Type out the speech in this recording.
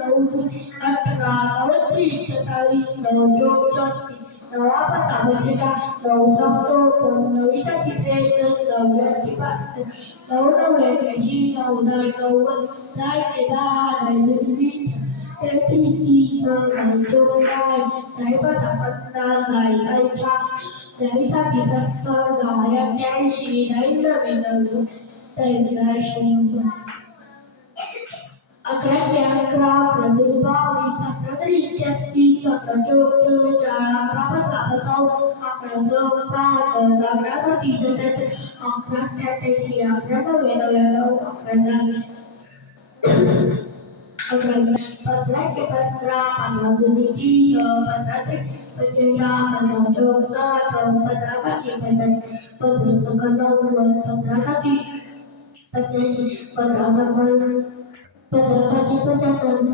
नऊ दून अठरावती सत्तावीस नऊ चोक छत्तीस नवा पचा पंचेचा नऊ सप्तो नवीसाठी त्रेचाळीस नऊ अठ्ठी पाच नऊ नऊ एक्याऐंशी नऊ दहा नव्वद दहा एके अकरा ते अकरा प्रबोध बावीस अकरा तरी तेहतीस अकरा चौतीस अकरा पंधरा पंचावन्न अकरा सोळा साठ अकरा सत्तीस सत्तर अकरा अठ्ठ्याऐंशी अकरा नव्याण्णव अकरा दहा पत्रकाची प्रचार करून